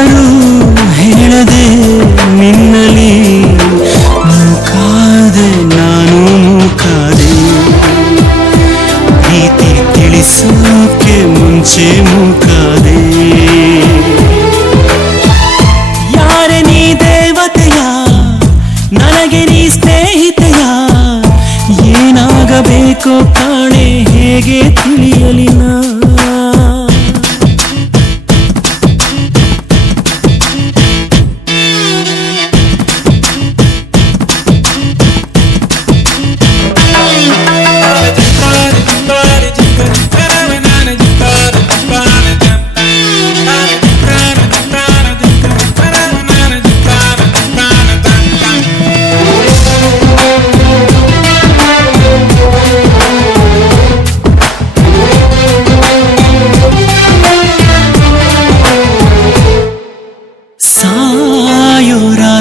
ಆದರೂ ಹೇಳದೆ ನಿನ್ನಲಿ ಮೂಕಾದೆ ನಾನು ಮೂಕಾದೆ ಪ್ರೀತಿ ತಿಳಿಸೋಕೆ ಮುಂಚೆ ಮೂಕಾದೆ ಯಾರೇ ನೀ ದೇವತೆಯ ನನಗೆ ನೀ ಸ್ನೇಹಿತೆಯ ಏನಾಗಬೇಕೋ ಕಾಣೆ ಹೇಗೆ ತಿಳಿಯಲಿ ನಾ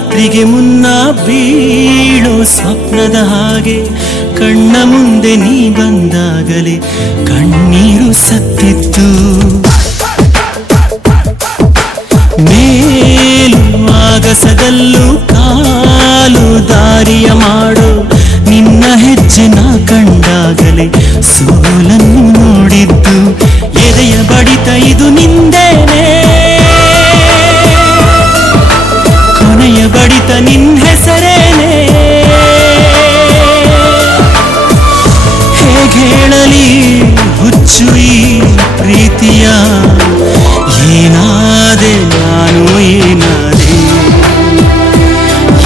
ರಾತ್ರಿಗೆ ಮುನ್ನ ಬೀಳೋ ಸ್ವಪ್ನದ ಹಾಗೆ ಕಣ್ಣ ಮುಂದೆ ನೀ ಬಂದಾಗಲೇ ಕಣ್ಣೀರು ಸತ್ತಿತ್ತು ಮೇಲು ಆಗಸದಲ್ಲೂ ಕಾಲು ದಾರಿಯ ಮಾಡೋ ನಿನ್ನ ಹೆಜ್ಜೆನ ಕಂಡಾಗಲೇ ಸೋಲನ್ನು ನೋಡಿದ್ದು ಎದೆಯ ಬಡಿತ ಇದು ನಿಂದೇನೆ ಬಡಿತ ನಿನ್ ಹೆಸರೇನೆ ಹೇಗೆ ಹೇಳಲಿ ಹುಚ್ಚು ಈ ಪ್ರೀತಿಯ ಏನಾದೆ ನಾನು ಏನಾದೆ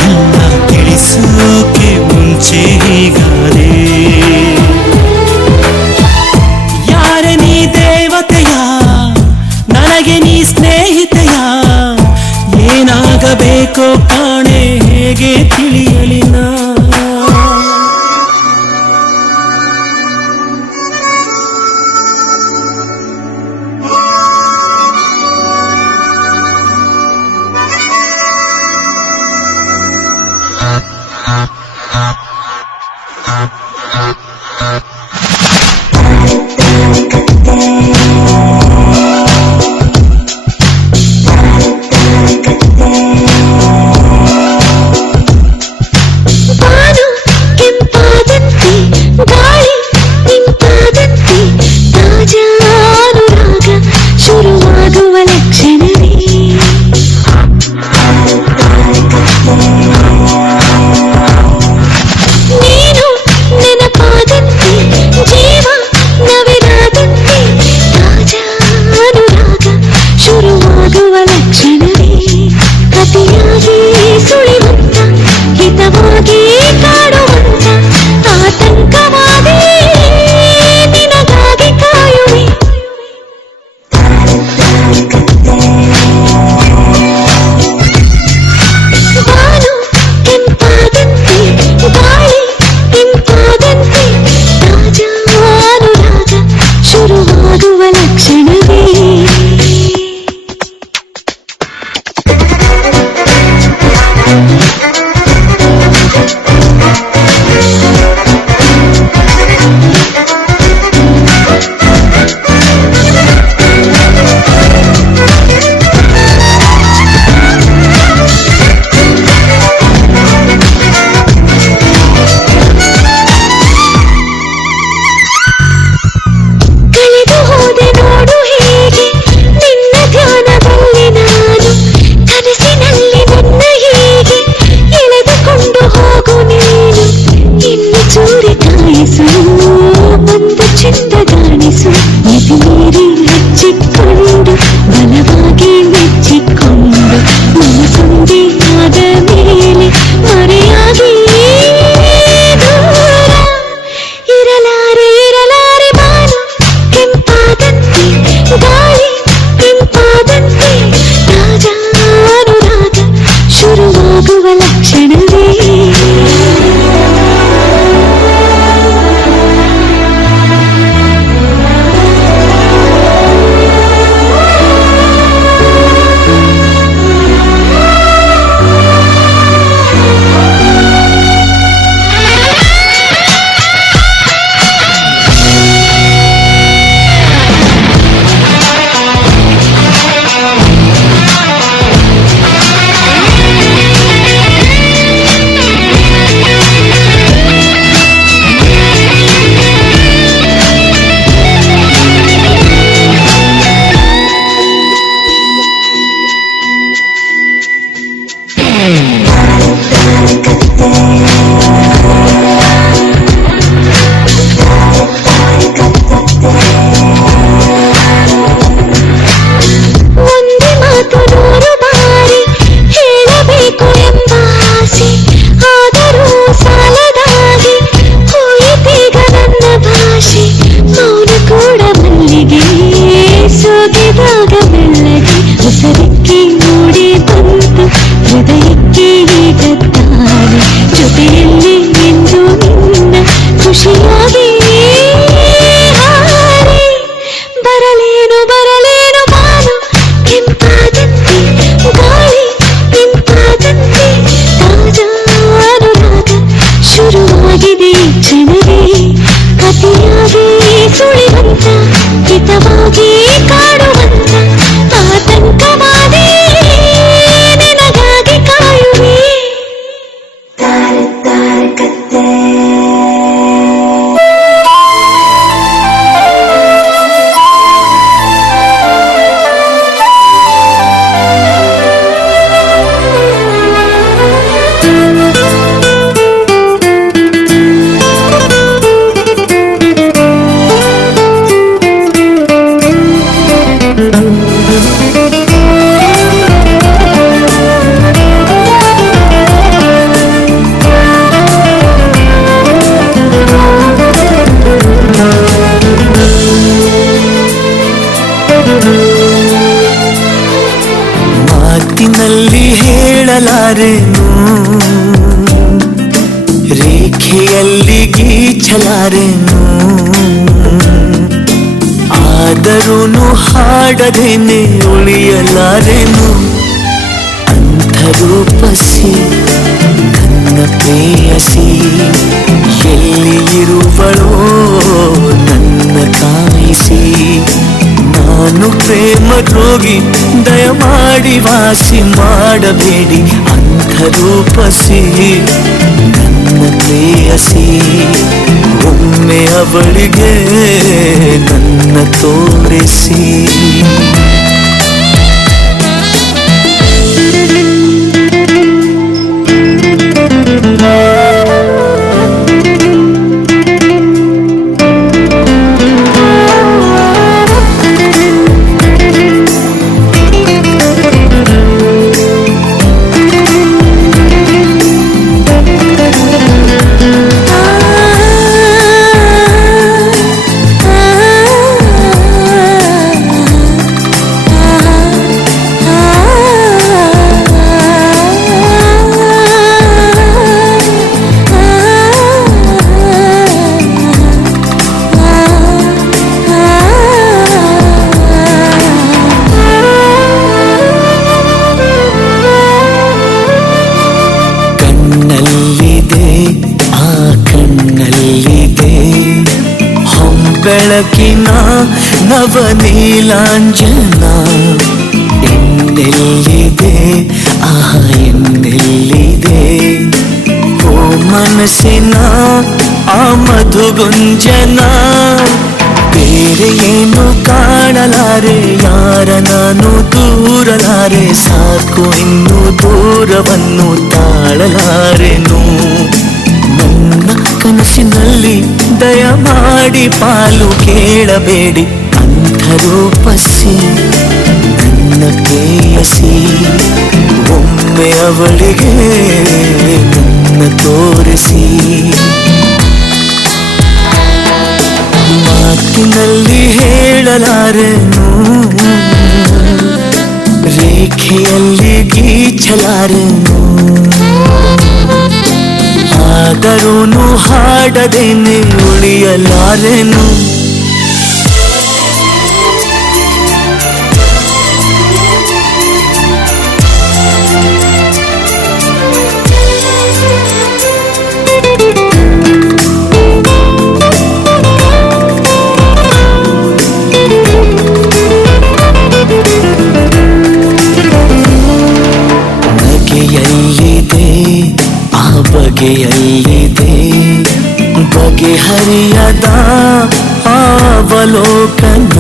ಎಲ್ಲ ತಿಳಿಸೋಕೆ ಮುಂಚೆ ಹೀಗಾದೆ ಯಾರೇ ನೀ ದೇವತೆಯ ನನಗೆ ನೀ ಸ್ನೇಹಿತೆಯ ಏನಾಗಬೇಕೋ ಕಾಣೆ ಹೇಗೆ ತಿಳಿಯಲಿ ನಾ ಮಾತಿನಲ್ಲಿ ಹೇಳಲಾರೆನು, ರೇಖೆಯಲ್ಲಿ ಗೀಚಲಾರೆನು, ಆದರೂ ಹಾಡದೇನೆ ಉಳಿಯಲಾರೆನು. ಅಂಥರೂಪಸಿ ನನ್ನ ಪ್ರೇಯಸಿ ಎಲ್ಲಿ ಇರುವಳೋ ನನ್ನ ಕಾಯಿಸಿ. ನಾನು ಪ್ರೇಮ ರೋಗಿ, ದಯಮಾಡಿ ವಾಸಿ ಮಾಡಬೇಡಿ. ಅಂಥರೂಪಸಿ ನನ್ನ ಪ್ರೇಯಸಿ ಒಮ್ಮೆ ಅವಳಿಗೆ ನನ್ನ ತೋರಿಸಿ. ಬೆಳಕಿನ ನವನೀಲಾಂಜನ ಎನ್ನೆಲ್ಲಿದೆ, ಆಹ ಎನ್ನೆಲ್ಲಿದೆ. ಓ ಮನಸ್ಸಿನ ಆ ಮಧುಗುಂಜನ, ಬೇರೆ ಏನು ಕಾಣಲಾರೆ, ಯಾರ ನಾನು ದೂರಲಾರೆ. ಸಾಕು ಇನ್ನು ದೂರವನ್ನು ತಾಳಲಾರೆನು. ನನ್ನ ಕನಸಿನಲ್ಲಿ ದಯಮಾಡಿ ಪಾಲು ಕೇಳಬೇಡಿ. ಅಂಥರೂಪಸಿ ನನ್ನ ಪ್ರೇಯಸಿ ಒಮ್ಮೆ ಅವಳಿಗೆ ನನ್ನ ತೋರಿಸಿ. ಮಾತಿನಲ್ಲಿ ಹೇಳಲಾರೆನು, ರೇಖೆಯಲ್ಲಿ ಗೀಚಲಾರೆನು, ಆದರೂ ಹಾಡದೇನೆ ಉಳಿಯಲಾರೆನು. ನಗೆಯಲ್ಲಿದೆ ಆ ಬಗೆಯಲ್ಲಿದೆ, ಬಗೆಹರಿಯದ ಅವಲೋಕನ.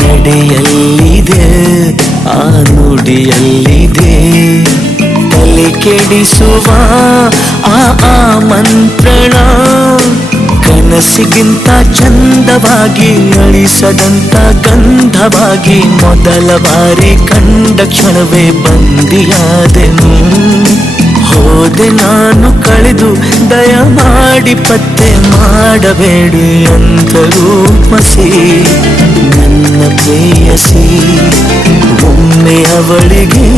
ನಡೆಯಲ್ಲಿದೆ ಆ ನುಡಿಯಲ್ಲಿದೆ, ತಲೆ ಕೆಡಿಸುವ ಆ ಮಂತ್ರಣ. ಕನಸಿಗಿಂತ ಚಂದವಾಗಿ ಅಳಿಸದಂತ ಗಂಧವಾಗಿ ಮೊದಲ ಬಾರಿ ಕಂಡ ಕ್ಷಣವೇ ಬಂದಿಯಾದೆನು. ಹೋದೆ ನಾನು ಕಳೆದು, ದಯಮಾಡಿ ಪತ್ತೆ ಮಾಡಬೇಡಿ. ಅಂಥರೂಪಸಿ ನನ್ನ ಪ್ರೇಯಸಿ ಒಮ್ಮೆ ಅವಳಿಗೆ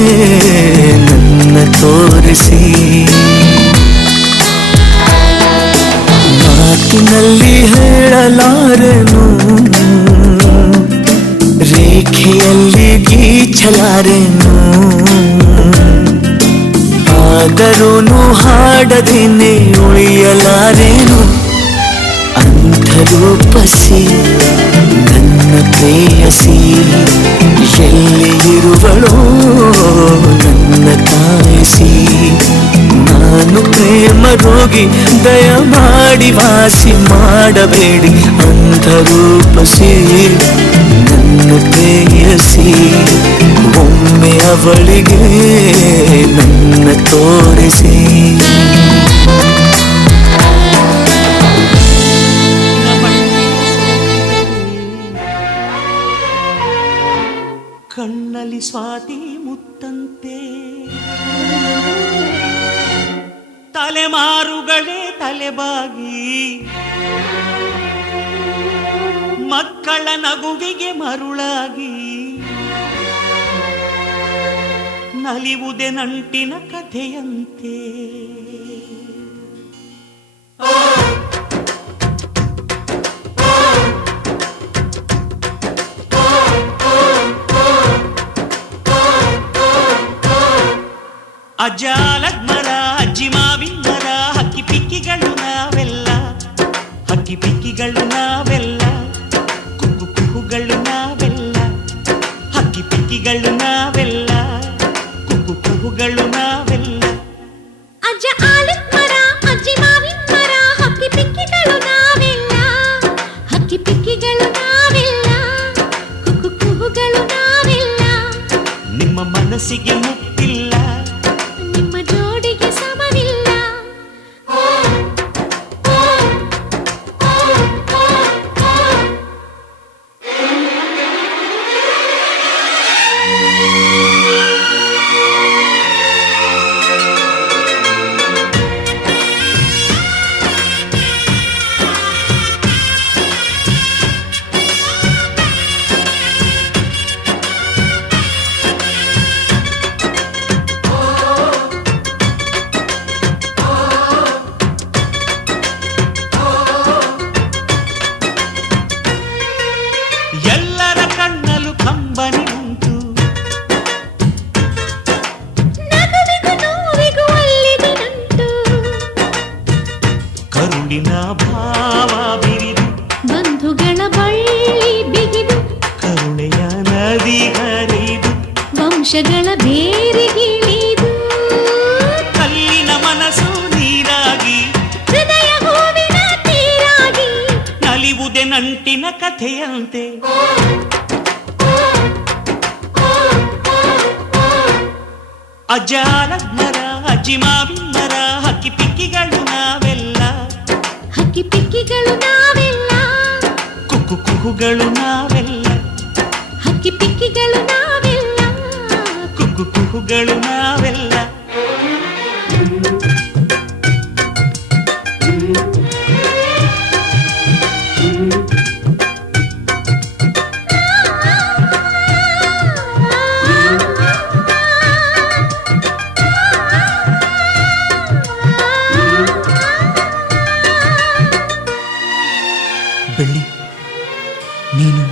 ನನ್ನ ತೋರಿಸಿ. ಮಾತಿನಲ್ಲಿ ಹೇಳಲಾರೆನು, ರೇಖೆಯಲ್ಲಿ ಗೀಚಲಾರೆನು, ಆದರೂ ಹಾಡದೇನೆ ಉಳಿಯಲಾರೆನು. ಅಂಥರೂಪಸಿ ನನ್ನ ಪ್ರೇಯಸಿ ಎಲ್ಲಿ ಇರುವಳೋ ನನ್ನ ಕಾಯಿಸಿ. ನಾನು ಪ್ರೇಮ ರೋಗಿ, ದಯಮಾಡಿ ವಾಸಿ ಮಾಡಬೇಡಿ. ಅಂಥರೂಪಸಿ ನನ್ನ ಪ್ರೇಯಸಿ ಒಮ್ಮೆ ಅವಳಿಗೆ ನನ್ನ ತೋರಿಸಿ. ಕಣ್ಣಲ್ಲಿ ಸ್ವಾತಿ ಮುತ್ತಂತೆ, ತಲೆಮಾರುಗಳೇ ತಲೆಬಾಗಿ, ಮಕ್ಕಳ ನಗುವಿಗೆ ಮರುಳಾಗಿ, ನಲಿವುದೆ ನಂಟಿನ ಕಥೆಯಂತೆ. ಅಜ್ಜಾಲದ ಮರ ಅಜ್ಜಿ ಮಾವಿನ ಮರ ಹಕ್ಕಿ ಪಿಕ್ಕಿಗಳು ನಾವೆಲ್ಲ, ಹಕ್ಕಿ ಪಿಕ್ಕಿಗಳು ನಾವೆಲ್ಲ, ಕುಕ್ಕು ಕುಹುಗಳು ನಾವೆಲ್ಲ, ಹಕ್ಕಿ ಪಿಕ್ಕಿಗಳು ನಾವೆಲ್ಲ, ಕುಕ್ಕು ಕುಹುಗಳು ನಾವೆಲ್ಲ. ಅಜ್ಜ ಆಲದ ಮರ ಅಜ್ಜಿ ಮಾವಿನ ಮರ ಹಕ್ಕಿ ಪಿಕ್ಕಿಗಳು ನಾವೆಲ್ಲ, ಹಕ್ಕಿ ಪಿಕ್ಕಿಗಳು ನಾವೆಲ್ಲ, ಕುಕ್ಕು ಕುಹುಗಳು ನಾವೆಲ್ಲ. ನಿಮ್ಮ ಮನಸ್ಸಿಗೆ ಮುಟ್ಟಿಲ್ಲ, ನಿಮ್ಮ ಜೋಡಿಗೆ ಸಮವಿಲ್ಲ. ಎಲ್ಲರ ಕಣ್ಣಲು ಕಂಬನಿ ಉಂಟು, ನಗುವಿಗೂ ನೋವಿಗೂ ಅಲ್ಲಿದೆ ನಂಟು, ಕರುಳಿನ ಭಾವ ಬಿರಿದು, ಬಂಧುಗಳ ಬಳ್ಳಿ ಬಿಗಿದು, ಕರುಣೆಯ ನದಿ ಹರಿದು, ವಂಶಗಳ ಬೇರಿಗಿಳಿದು, ಕಲ್ಲಿನ ಮನಸ್ಸು ನೀರಾಗಿ, ಹೃದಯ ಹೂವಿನ ತೀರಾಗಿ, ನಲಿವುದೆ ನಂಟಿನ ಕಥೆಯಂತೆ. ಅಜ್ಜಾಲದ ಮರ ಅಜ್ಜಿ ಮಾವಿನ ಮರ ಹಕ್ಕಿ ಪಿಕ್ಕಿಗಳು ನಾವೆಲ್ಲ, ಹಕ್ಕಿ ಪಿಕ್ಕಿಗಳು ನಾವೆಲ್ಲ, ಕುಕ್ಕು ಕುಹುಗಳು ನಾವೆಲ್ಲ, ಹಕ್ಕಿ ಪಿಕ್ಕಿಗಳು ನಾವೆಲ್ಲ, ಕುಕ್ಕು ಕುಹುಗಳು ನಾವೆಲ್ಲ. ಬೆಳ್ಳಿ, ನೀನು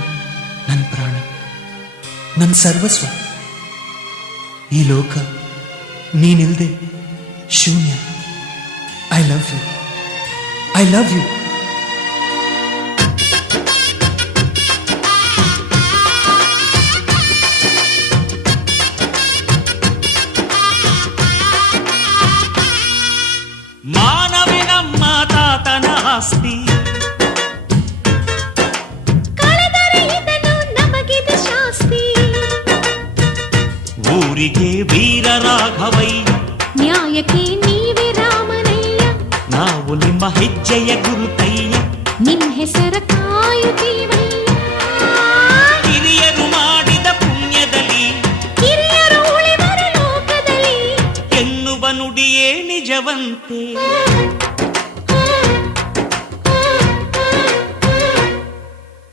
ನನ್ನ ಪ್ರಾಣ, ನನ್ನ ಸರ್ವಸ್ವ. ಈ ಲೋಕ ನೀನಿಲ್ದೆ ಶೂನ್ಯ. I love you, I love you. ಮಾನವೇ ನಮ್ಮ ತಾತನ ಆಸ್ತಿ, ಕಳೆದರೆ ಇದನ್ನು ನಮಗಿದೆ ಶಾಸ್ತಿ. ಊರಿಗೆ ವೀರ ರಾಘವಯ್ಯ, ನ್ಯಾಯಕ್ಕೆ ನೀವೇ ರಾಮನಯ್ಯ, ನಾವು ನಿಮ್ಮ ಹೆಜ್ಜೆಯ ಗುರುತಯ್ಯ. ನಿಮ್ ಹೆಸರ ಕಾಯುತ್ತೀವಯ್ಯ, ಹಿರಿಯರು ಮಾಡಿದ ಪುಣ್ಯದಲ್ಲಿ, ಹಿರಿಯರು ಉಳಿವರ ಲೋಕದಲ್ಲಿ, ಎನ್ನುವ ನುಡಿಯೇ ನಿಜವಂತೆ.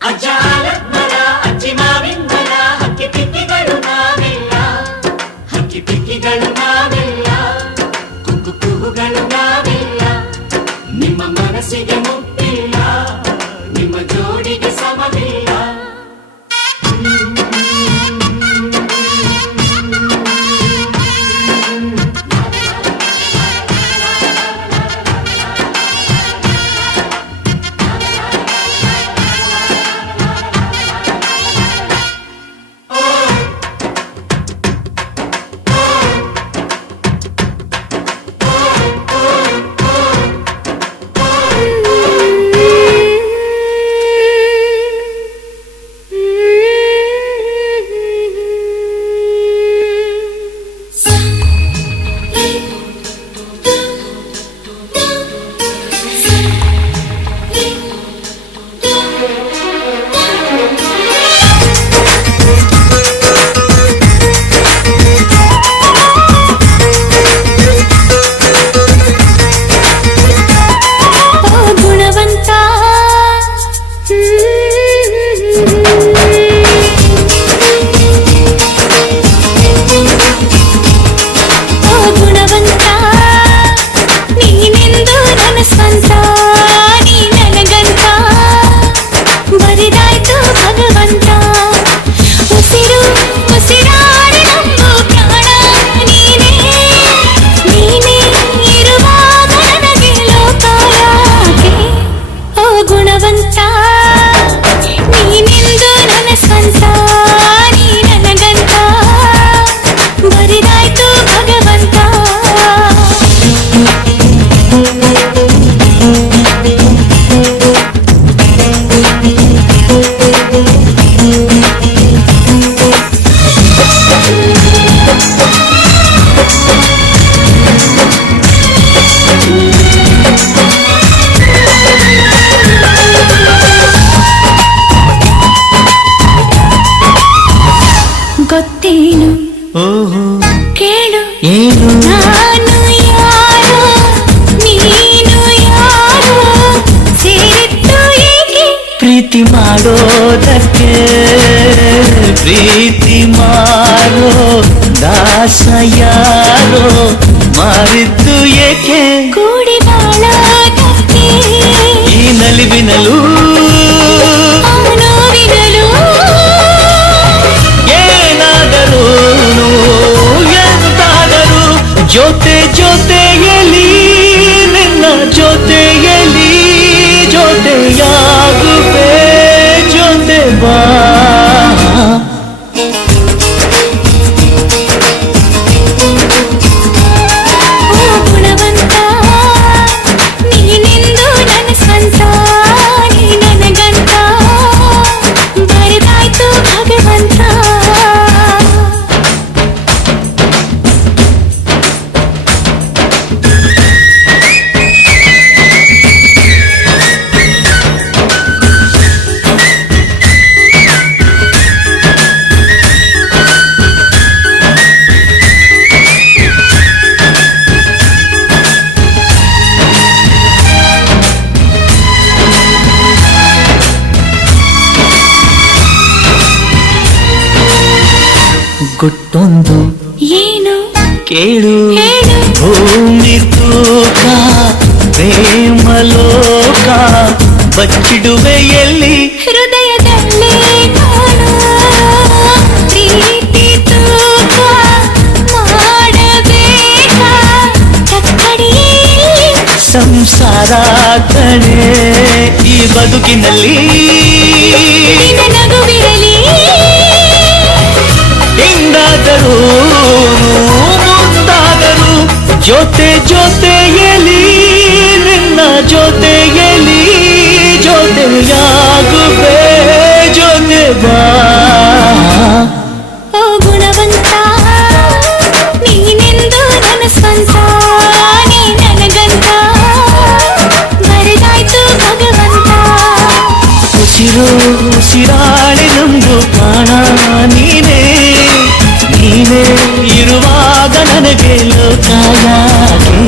ಅಜ್ಜಾಲದ ಮರ ಅಜ್ಜಿ ಮಾವಿನ ಮರ ಹಕ್ಕಿ ಪಿಕ್ಕಿಗಳು ನಾವೆಲ್ಲ, ಹಕ್ಕಿ ಪಿಕ್ಕಿಗಳು ನಾವೆಲ್ಲ, ಕುಕ್ಕು ಕುಹುಗಳು ನಾವೆಲ್ಲ. ನಿಮ್ಮ ಮನಸ್ಸಿಗೆ ಮುಟ್ಟಿಲ್ಲ, ನಿಮ್ಮ ಜೋಡಿಗೆ ಸಮವಿಲ್ಲ. ಓಹೋ ಕೇಳು ಏನು ನಾನು ಯಾರು ನೀನು ಯಾರು ಸೇರಿತ್ತು ಏಕೆ ಪ್ರೀತಿ ಮಾಡೋದಕ್ಕೆ ಪ್ರೀತಿ ಮಾಡೋ ದಾಸ ಯಾರೋ ಮಾರಿದ್ದು ಏಕೆ ಕೂಡಿ ಬಾಳೋದಕ್ಕೆ ಈ ನಲಿವಿನಲು ಆ ನೋವಿನಲು ಏನಾದರೂ ಎಂತಾದರೂ ಜೊತೆ ಜೊತೆಯಲಿ ನಿನ್ನ ಜೊತೆಯಲಿ ಜೊತೆಯಾಗುವೆ ಜೊತೆ ಬಾ ಓ ಗುಣವಂತ ನೀನೆಂದು ನನ್ನ ಸ್ವಂತ ನೀ ನನಗಂತ ಬರೆದಾಯ್ತು ಭಗವಂತ ಗುಟ್ಟೊಂದು ಏನು ಕೇಳು ಹೇಳು ಭೂಮಿ ತೂಕ ಪ್ರೇಮ ಲೋಕ ಬಚ್ಚಿಡುವೆ ಎಲ್ಲಿ ಹೃದಯದಲ್ಲಿ ಕಾಣು ಪ್ರೀತಿ ತೂಕ ಮಾಡಬೇಕ ಕಕ್ಕಡಿಯಲ್ಲಿ ಸಂಸಾರ ಕಣೆ ಈ ಬದುಕಿನಲ್ಲಿ ನಿನ್ನ ನಗುವಿರಲಿ ಹಿಂದಾದರೂ ಮುಂದಾದರೂ ಜೊತೆ ಜೊತೆಯಲಿ ನಿನ್ನ ಜೊತೆಯಲಿ ಜೊತೆಯಾಗುವೆ ಜೊತೆ ಬಾ ಓ ಗುಣವಂತ ನೀನೆಂದು ನನ್ನ ಸ್ವಂತ ನೀ ನನಗಂತ ಬರೆದಾಯ್ತು ಭಗವಂತ ಉಸಿರು ಉಸಿರಾಳೆ ನಮ್ದು ಪ್ರಾಣ ನೀನೇ ನೀನೇ ಇರುವಾಗ ನನಗೆ ಲೋಕ ಯಾಕೆ